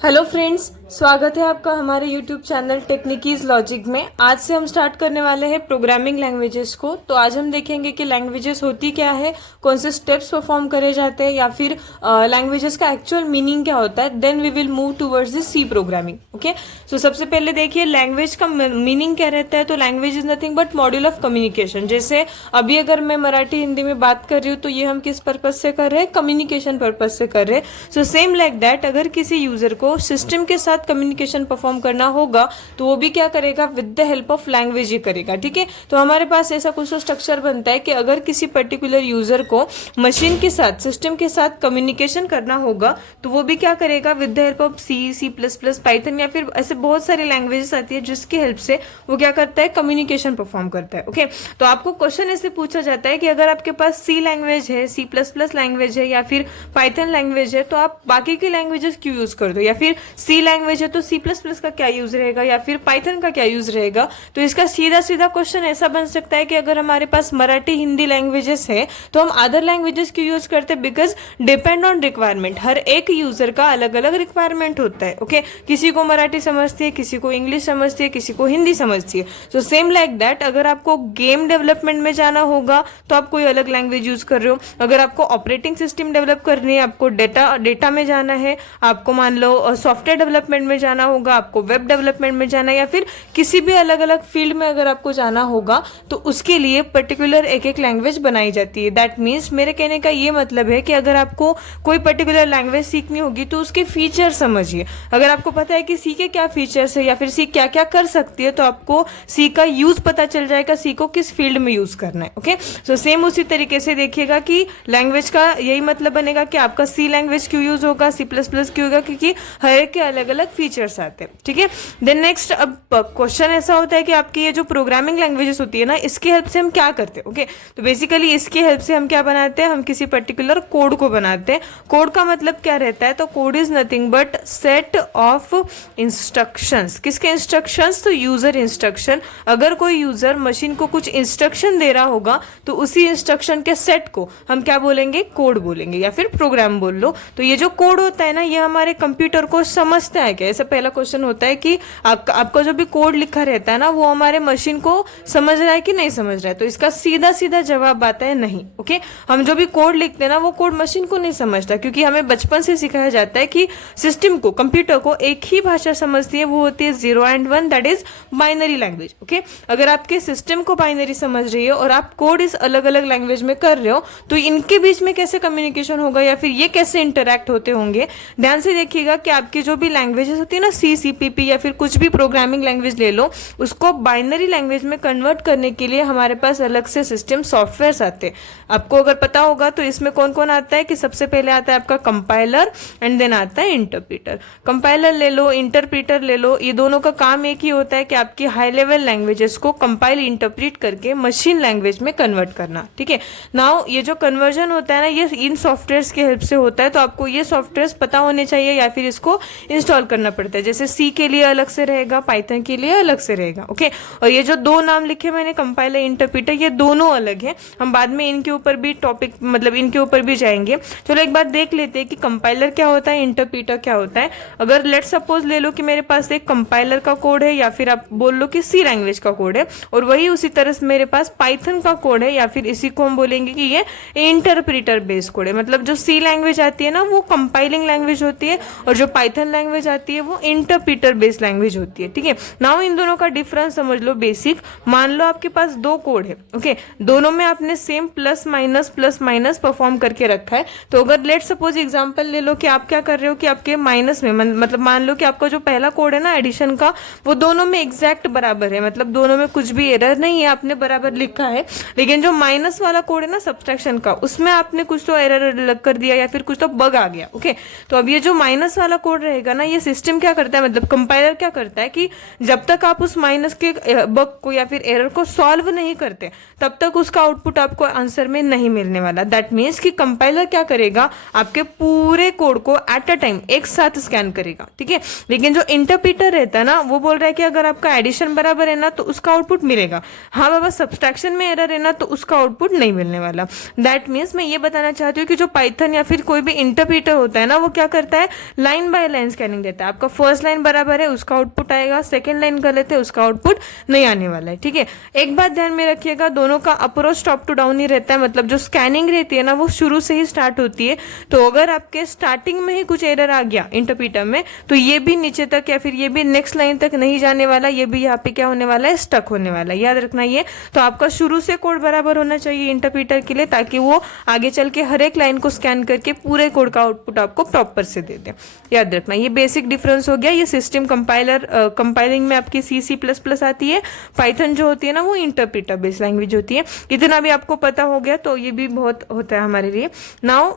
Hello friends, स्वागत है आपका हमारे यूट्यूब चैनल टेक्निकीज लॉजिक में। आज से हम स्टार्ट करने वाले हैं प्रोग्रामिंग लैंग्वेजेस को। तो आज हम देखेंगे कि लैंग्वेजेस होती क्या है, कौन से स्टेप्स परफॉर्म करे जाते हैं, या फिर लैंग्वेजेस का एक्चुअल मीनिंग क्या होता है। Then we will move towards the C programming. Okay, so सबसे पहले देखिए लैंग्वेज का मीनिंग क्या रहता है। तो language is nothing but module of communication. जैसे अभी अगर मैं मराठी हिंदी में बात कर रही हूँ तो ये हम किस पर्पज से कर रहे हैं, कम्युनिकेशन पर्पज से कर रहे हैं। सो सेम लाइक दैट, अगर किसी यूजर को सिस्टम के साथ कम्युनिकेशन परफॉर्म करना होगा तो वो भी क्या करेगा, with the help of language ही करेगा। ठीक है, तो हमारे पास ऐसा कुछ स्ट्रक्चर बनता है कि अगर किसी पर्टिकुलर यूजर को मशीन के साथ, सिस्टम के साथ कम्युनिकेशन करना होगा तो वो भी क्या करेगा, with the help of C plus plus, Python या फिर ऐसे बहुत सारी लैंग्वेजेस आती है जिसकी हेल्प से वो क्या करता है, कम्युनिकेशन परफॉर्म करता है। ओके, तो आपको क्वेश्चन ऐसे पूछा जाता है कि अगर आपके पास सी लैंग्वेज है, सी प्लस प्लस लैंग्वेज है या फिर पाइथन लैंग्वेज है तो आप बाकी की लैंग्वेजेस क्यों यूज कर दो, या फिर सी लैंग्वेज है तो सी प्लस प्लस का क्या यूज रहेगा या फिर पाइथन का क्या यूज रहेगा। तो इसका सीधा सीधा क्वेश्चन ऐसा बन सकता है कि अगर हमारे पास मराठी हिंदी लैंग्वेजेस है तो हम अदर लैंग्वेजेस क्यों यूज करते हैं, बिकॉज डिपेंड ऑन रिक्वायरमेंट। हर एक यूजर का अलग अलग रिक्वायरमेंट होता है। ओके, किसी को मराठी समझती है, किसी को इंग्लिश समझती है, किसी को हिंदी समझती है। सो सेम लाइक दैट, अगर आपको गेम डेवलपमेंट में जाना होगा तो आप कोई अलग लैंग्वेज यूज कर रहे हो। अगर आपको ऑपरेटिंग सिस्टम डेवलप करनी है, आपको डेटा में जाना है, आपको मान लो सॉफ्टवेयर डेवलपमेंट में जाना होगा, आपको वेब डेवलपमेंट में जाना है, या फिर किसी भी अलग अलग फील्ड में अगर आपको जाना होगा तो उसके लिए पर्टिकुलर एक एक लैंग्वेज बनाई जाती है। दैट मीन्स मेरे कहने का ये मतलब है कि अगर आपको कोई पर्टिकुलर लैंग्वेज सीखनी होगी तो उसके फीचर समझिए। अगर आपको पता है कि सी के क्या फीचर्स है या फिर सी क्या क्या कर सकती है तो आपको सी का यूज पता चल जाएगा, सी को किस फील्ड में यूज करना है। ओके, सो सेम उसी तरीके से देखिएगा कि लैंग्वेज का यही मतलब बनेगा कि आपका सी लैंग्वेज क्यों यूज होगा, सी प्लस प्लस क्यों होगा, क्योंकि हर एक के अलग अलग फीचर्स आते हैं। ठीक है, देन नेक्स्ट, अब क्वेश्चन ऐसा होता है कि आपकी ये जो प्रोग्रामिंग लैंग्वेजेस होती है ना, इसकी हेल्प से हम क्या करते हैं। ओके, तो बेसिकली इसकी हेल्प से हम क्या बनाते हैं, हम किसी पर्टिकुलर कोड को बनाते हैं। कोड का मतलब क्या रहता है, तो code is nothing but set of instructions. किसके इंस्ट्रक्शंस, तो यूजर इंस्ट्रक्शन। अगर कोई यूजर मशीन को कुछ इंस्ट्रक्शन दे रहा होगा तो उसी इंस्ट्रक्शन के सेट को हम क्या बोलेंगे, कोड बोलेंगे या फिर प्रोग्राम बोल लो। तो ये जो कोड होता है ना, ये हमारे कंप्यूटर को समझता है क्या। ऐसा पहला क्वेश्चन होता है कि आपका जो भी कोड लिखा रहता है ना, वो हमारे मशीन को समझ रहा है कि नहीं समझ रहा है। तो इसका सीधा सीधा जवाब आता है नहीं। ओके, हम जो भी कोड लिखते हैं ना, वो कोड मशीन को नहीं समझता, क्योंकि हमें बचपन से सिखाया जाता है कि सिस्टम को, कंप्यूटर को एक ही भाषा समझती है, वो होती है 0 and 1, that is binary language. Okay, अगर आपके सिस्टम को बाइनरी समझ रही है और आप कोड इस अलग अलग लैंग्वेज में कर रहे हो तो इनके बीच में कैसे कम्युनिकेशन होगा या फिर ये कैसे इंटरेक्ट होते होंगे। ध्यान से देखिएगा कि आपकी जो भी लैंग्वेजेस होती है ना, CPP या फिर कुछ भी प्रोग्रामिंग लैंग्वेज ले लो, उसको बाइनरी लैंग्वेज में कन्वर्ट करने के लिए हमारे पास अलग से सिस्टम सॉफ्टवेयर आते हैं। आपको अगर पता होगा तो इसमें कौन कौन आता है, कि सबसे पहले आता है आपका कंपाइलर एंड देन आता है इंटरप्रीटर। कंपाइलर ले लो, इंटरप्रीटर ले लो, ये दोनों का काम एक ही होता है कि आपकी हाई लेवल लैंग्वेजेस को कंपाइल इंटरप्रीट करके मशीन लैंग्वेज में कन्वर्ट करना। ठीक है, नाउ ये जो कन्वर्जन होता है ना, ये इन सॉफ्टवेयर की हेल्प से होता है। तो आपको ये सॉफ्टवेयर पता होने चाहिए या फिर इसको इंस्टॉल करना पड़ता है। जैसे सी के लिए अलग से रहेगा, पाइथन के लिए अलग से रहेगा। ओके, और ये जो दो नाम लिखे मैंने, कंपाइलर इंटरप्रीटर, ये दोनों अलग हैं। हम बाद में इनके ऊपर भी टॉपिक, मतलब इनके ऊपर भी जाएंगे। चलो एक बार देख लेते हैं कि कंपाइलर क्या होता है, इंटरप्रीटर क्या होता है। अगर लेट सपोज ले लो कि मेरे पास एक कंपाइलर का कोड है या फिर आप बोल लो कि सी लैंग्वेज का कोड है, और वही उसी तरह से मेरे पास पाइथन का कोड है, या फिर इसी को हम बोलेंगे कि ये इंटरप्रीटर बेस्ड कोड है। मतलब जो सी लैंग्वेज आती है ना, वो कंपाइलिंग लैंग्वेज होती है, और जो पाइथन लैंग्वेज आती है वो इंटरप्रीटर बेस्ड लैंग्वेज होती है। ठीक है, नाउ इन दोनों का डिफरेंस समझ लो बेसिक। मान लो आपके पास दो कोड है। ओके, दोनों में आपने सेम प्लस माइनस परफॉर्म करके रखा है। तो अगर लेट सपोज एग्जांपल ले लो कि आप क्या कर रहे हो कि आपके माइनस में, मतलब मान लो कि आपका जो पहला कोड है ना एडिशन का, वो दोनों में एग्जैक्ट बराबर है, मतलब दोनों में कुछ भी एरर नहीं है, आपने बराबर लिखा है। लेकिन जो माइनस वाला कोड है ना सब्सट्रैक्शन का, उसमें आपने कुछ तो एरर लग कर दिया या फिर कुछ तो बग आ गया। ओके, तो अब ये जो माइनस वाला कोड रहेगा ना, ये सिस्टम क्या करता है, मतलब कंपाइलर क्या करता है कि जब तक आप उस माइनस के बग को या फिर एरर को सॉल्व नहीं करते तब तक उसका आउटपुट आपको आंसर में नहीं मिलने वाला। दैट मीन्स कि कंपाइलर क्या करेगा, आपके पूरे कोड को एट अ टाइम एक साथ स्कैन करेगा। ठीक है, लेकिन जो इंटरप्रीटर रहता है ना, वो बोल रहा है कि अगर आपका एडिशन बराबर है ना तो उसका आउटपुट मिलेगा, हाँ बाबा सब्सट्रैक्शन में एरर है ना तो उसका आउटपुट नहीं मिलने वाला। दैट मीन्स मैं ये बताना चाहती हूँ कि जो पाइथन या फिर कोई भी इंटरप्रीटर होता है ना, वो क्या करता है, line line by line scanning देता है। आपका फर्स्ट लाइन बराबर है, उसका आउटपुट आएगा, सेकेंड लाइन गलत है, उसका आउटपुट नहीं आने वाला है। ठीक है, एक बात ध्यान में रखिएगा, दोनों का अप्रोच टॉप टू डाउन ही रहता है, मतलब जो स्कैनिंग रहती है ना वो शुरू से ही स्टार्ट होती है। तो अगर आपके स्टार्टिंग में ही कुछ एरर आ गया इंटरप्रीटर में, तो ये भी नीचे तक या फिर ये भी नेक्स्ट लाइन तक नहीं जाने वाला, ये भी यहाँ पे क्या होने वाला है, स्टक होने वाला है। याद रखना ये। तो आपका शुरू से कोड बराबर होना चाहिए इंटरप्रीटर के लिए, ताकि वो आगे चल के हर एक लाइन को स्कैन करके पूरे कोड का आउटपुट आपको प्रॉपर से दे दे। याद रखना ये बेसिक डिफरेंस हो गया। ये सिस्टम कंपाइलर कंपाइलिंग में आपकी C++ आती है, पाइथन जो होती है ना वो इंटरप्रीटर बेस्ड लैंग्वेज होती है। इतना भी आपको पता हो गया तो ये भी बहुत होता है हमारे लिए। नाउ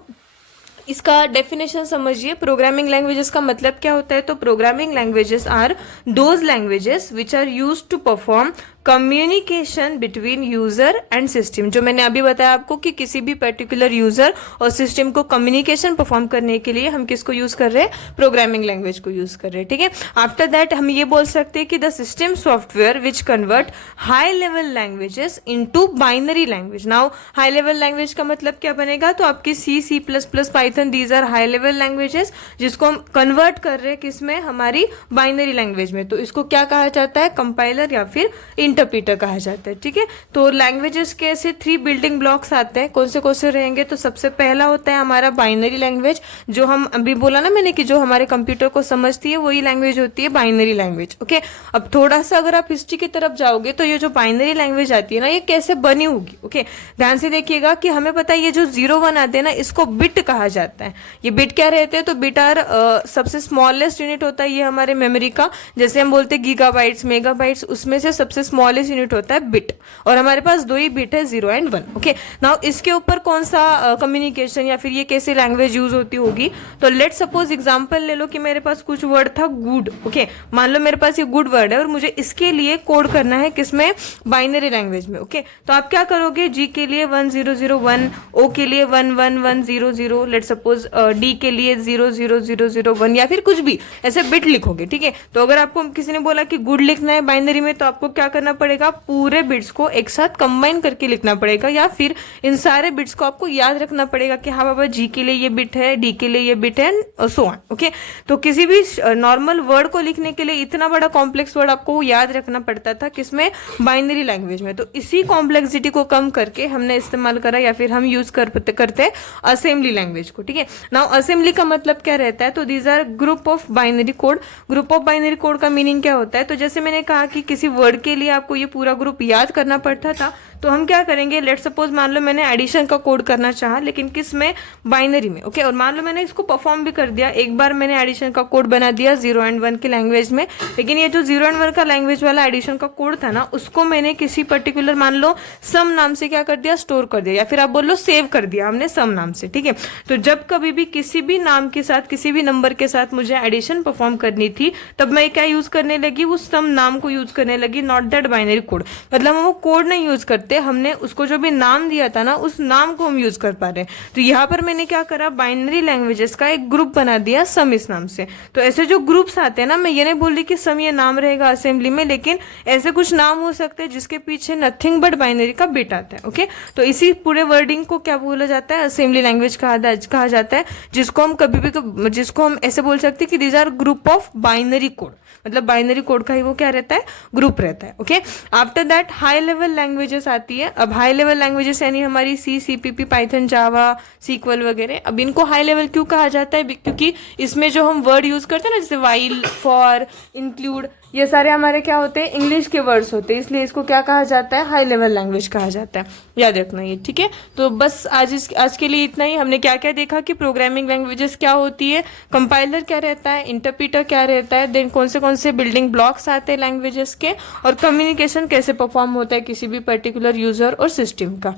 इसका डेफिनेशन समझिए। प्रोग्रामिंग लैंग्वेजेस का मतलब क्या होता है? तो programming languages are those languages which are used to perform communication between user and system. जो मैंने अभी बताया आपको कि किसी भी पर्टिकुलर यूजर और सिस्टम को कम्युनिकेशन परफॉर्म करने के लिए हम किसको यूज कर रहे हैं? प्रोग्रामिंग लैंग्वेज को यूज कर रहे हैं। ठीक है, आफ्टर दैट हम ये बोल सकते हैं कि the system software which convert high level languages into binary language. Now high level language का मतलब क्या बनेगा? तो आपकी C++, Python, these are high level languages जिसको हम कन्वर्ट कर रहे हैं किसमें? हमारी बाइनरी लैंग्वेज में। तो इसको क्या कहा जाता है? कंपाइलर या फिर इंटरप्रीटर कहा जाता है। ठीक है, तो लैंग्वेजेस के ऐसे 3 बिल्डिंग ब्लॉक्स आते हैं। कौन से रहेंगे? तो सबसे पहला होता है हमारा बाइनरी लैंग्वेज, जो हम अभी बोला ना मैंने कि जो हमारे कंप्यूटर को समझती है वही लैंग्वेज होती है बाइनरी लैंग्वेज। ओके, अब थोड़ा सा अगर आप हिस्ट्री की तरफ जाओगे तो ये जो बाइनरी लैंग्वेज आती है ना, ये कैसे बनी होगी? ओके, ध्यान से देखिएगा कि हमें पता है ये जो 0 1 आते हैं ना, इसको बिट कहा जाता है। ये बिट क्या रहते हैं? तो बिट आर सबसे स्मॉलेस्ट यूनिट होता है ये हमारे मेमोरी का। जैसे हम बोलते हैं गीगाबाइट्स, मेगाबाइट्स, उसमें से सबसे स्मॉलेस्ट यूनिट होता है बिट, और हमारे पास 2 ही बिट है, 0 एंड 1। ओके, नाउ इसके ऊपर कौन सा कम्युनिकेशन या फिर ये कैसे लैंग्वेज यूज होती होगी? तो लेट सपोज एग्जांपल ले लो कि मेरे पास कुछ वर्ड था गुड। ओके, मान लो मेरे पास ये गुड वर्ड है और मुझे इसके लिए कोड करना है किसमें? बाइनरी लैंग्वेज में। ओके, तो आप क्या करोगे? जी के लिए 1001, ओ के लिए 11100, लेट सपोज डी के लिए 00001 या फिर कुछ भी ऐसे बिट लिखोगे। ठीक है, तो अगर आपको किसी ने बोला कि गुड लिखना है बाइनरी में, तो आपको क्या करना पड़ेगा? पूरे बिट्स को एक साथ कंबाइन करके लिखना पड़ेगा, या फिर इन सारे बिट्स को आपको याद रखना पड़ेगा कि हाँ बाबा जी के लिए ये बिट है, डी के लिए ये बिट है, और सो ऑन। ओके, तो किसी भी नॉर्मल वर्ड को लिखने के लिए इतना बड़ा कॉम्प्लेक्स वर्ड आपको याद रखना पड़ता था किसमें? बाइनरी लैंग्वेज में। तो इसी कॉम्प्लेक्सिटी को कम करके हमने इस्तेमाल करा या फिर हम यूज करते असेंबली लैंग्वेज को। ठीक है, नाउ असेंबली का मतलब क्या रहता है? तो these are group of binary code. Group of binary code का मीनिंग क्या होता है? तो जैसे मैंने कहा कि किसी वर्ड के लिए आपको ये पूरा ग्रुप याद करना पड़ता था, तो हम क्या करेंगे? लेट सपोज मान लो मैंने एडिशन का कोड करना चाहा, लेकिन किस में? बाइनरी में। ओके, और मान लो मैंने इसको परफॉर्म भी कर दिया, एक बार मैंने एडिशन का कोड बना दिया 0 एंड 1 की लैंग्वेज में, लेकिन ये जो 0 एंड 1 का लैंग्वेज वाला एडिशन का कोड था ना, उसको मैंने किसी पर्टिकुलर मान लो सम नाम से क्या कर दिया? स्टोर कर दिया, या फिर आप बोल लो सेव कर दिया हमने सम नाम से। ठीक है, तो जब कभी भी किसी भी नाम के साथ, किसी भी नंबर के साथ मुझे एडिशन परफॉर्म करनी थी, तब मैं क्या यूज करने लगी? वो सम नाम को यूज करने लगी, नॉट दैट बाइनरी कोड। मतलब हम वो कोड नहीं यूज करते, हमने उसको जो भी नाम दिया था ना, उस नाम को हम यूज कर पा रहे हैं। तो यहाँ पर मैंने क्या करा? बाइनरी लैंग्वेजेस का एक ग्रुप बना दिया सम इस नाम से। तो ऐसे जो ग्रुप्स आते हैं ना, मैं ये नहीं बोल रही कि सम ये नाम रहेगा असेंबली में, लेकिन ऐसे कुछ नाम हो सकते हैं जिसके पीछे नथिंग बट बाइनरी का बिट आता है। ओके, तो इसी पूरे वर्डिंग को क्या बोला जाता है? असेंबली लैंग्वेज कहा जाता है, जिसको हम ऐसे बोल सकते हैं कि these are group of binary code. मतलब बाइनरी कोड का ही वो क्या रहता है? ग्रुप रहता है। Okay, after that high level languages आती है। अब हाई लेवल लैंग्वेजेस यानी हमारी C, CPP, पाइथन, जावा, SQL वगैरह। अब इनको हाई लेवल क्यों कहा जाता है? क्योंकि इसमें जो हम वर्ड यूज करते हैं ना, जैसे वाइल, फॉर, इंक्लूड, ये सारे हमारे क्या होते हैं? इंग्लिश के वर्ड्स होते हैं, इसलिए इसको क्या कहा जाता है? हाई लेवल लैंग्वेज कहा जाता है। याद रखना ये। ठीक है, तो बस आज के लिए इतना ही। हमने क्या क्या देखा कि प्रोग्रामिंग लैंग्वेजेस क्या होती है, कंपाइलर क्या रहता है, इंटरप्रीटर क्या रहता है, देन कौन से बिल्डिंग ब्लॉक्स आते हैं लैंग्वेजेस के, और कम्युनिकेशन कैसे परफॉर्म होता है किसी भी पर्टिकुलर यूजर और सिस्टम का।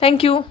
Thank you.